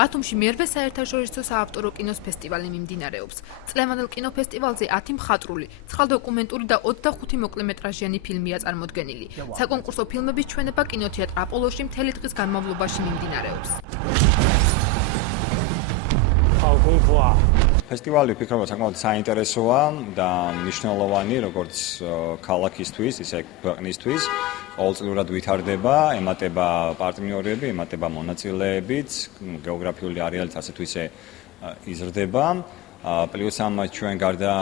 ბათუმში მერვე საერთაშორისო საავტორო კინოს ფესტივალი მიმდინარეობს. წლევანდელ კინოფესტივალზე 10 მხატვრული, 9 დოკუმენტური და 25 მოკლემეტრაჟიანი ფილმია წარმოდგენილი. საკონკურსო ფილმების ჩვენება კინოთეატრ აპოლოში მთელი დღის განმავლობაში მიმდინარეობს. ფესტივალი ვფიქრობ, საკმაოდ საინტერესოა და მნიშვნელოვანი, როგორც ქალაქისთვის, ისე ქვეყნისთვის. ყოველწლიურად ვითარდება, ემატება პარტნიორები, ემატება მონაწილეებიც, გეოგრაფიული არეალიც ასე თუ ისე იზრდება. პლუს ამას ჩვენ გარდა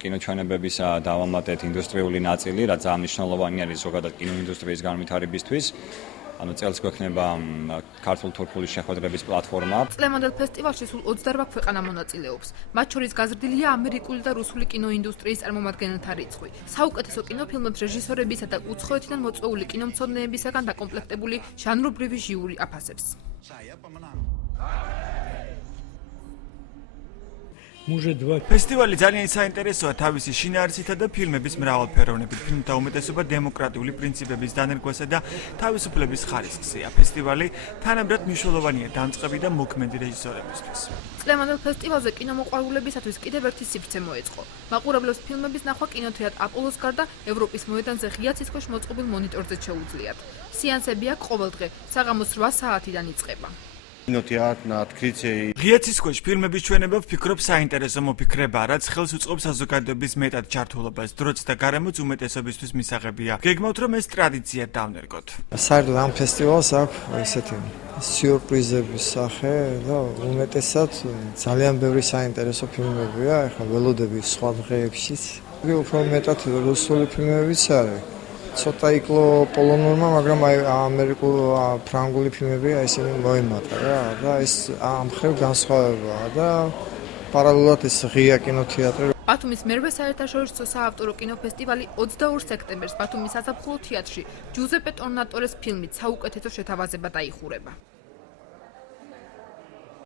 კინოჩვენებებისა დავამატეთ ინდუსტრიული ნაწილი, რაც ძალიან მნიშვნელოვანი არის ზოგადად კინოინდუსტრიის განვითარებისთვის. წელს გვექნება ქართულ-თურქული შეხვედრების პლატფორმა. წლევანდელ ფესტივალში სულ 28 ქვეყანა მონაწილეობს. მათ შორის გაზრდილია ამერიკული და რუსული კინოინდუსტრიის წარმომადგენელთა რიცხვი. საუკეთესო კინოფილმებს რეჟისორებისა და უცხოეთიდან მოწვეული კინომცოდნეებისაგან დაკომპლექტებული ჟანრობრივი ჟიური აფასებს. ფესტივალი ძალიან საინტერესოა თავისი შინაარსითა და ფილმების მრავალფეროვნებით. ფილმთა უმეტესობა დემოკრატიული პრინციპების დანერგვასა და თავისუფლების ხარისხზეა. ფესტივალი თანაბრად მნიშვნელოვანია დამწყები და მოქმედი რეჟისორებისთვის. წლევანდელ ფესტივალზე კინომოყვარულებისათვის კიდევ ერთი სივრცე მოეწყო. მაყურებლებს ფილმების ნახვა კინოთეატრ აპოლოს გარდა ევროპის მოედანზე ღია ცის ქვეშ მოწყობილ მონიტორზე შეუძლიათ. სეანსები აქ ყოველდღე საღამოს 8 საათიდან იწყება. ღია ცის ქვეშ ფილმების ჩვენება ვფიქრობ საინტერესო მოფიქრებაა, რაც ხელს უწყობს საზოგადოების მეტად ჩართულობას. დროც და გარემოც უმეტესობისთვის მისაღებია. გეგმავთ, რომ ეს ტრადიციად დავნერგოთ. საერთოდ ამ ფესტივალს აქვს ესეთი სიურპრიზების სახე და უმეტესად ძალიან ბევრი საინტერესო ფილმებია. ეხლა ველოდები სხვა დღეებშიც. უფრო მეტად რუსული ფილმებიც არის. ცოტა იკლო პოლონურმა, მაგრამ აი ამერიკულ ფრანგული ფილმებია ისინი მოემატა რა და ეს ამ ხელ განსხვავებაა და პარალელურად ეს ღია კინოთეატრი. ბათუმის მერვე საერთაშორისო საავტორო კინოფესტივალი 22 სექტემბერს ბათუმის საზაფხულო თეატრში ჯუზეპე ტორნატორეს ფილმით საუკეთესო შეთავაზება დაიხურება.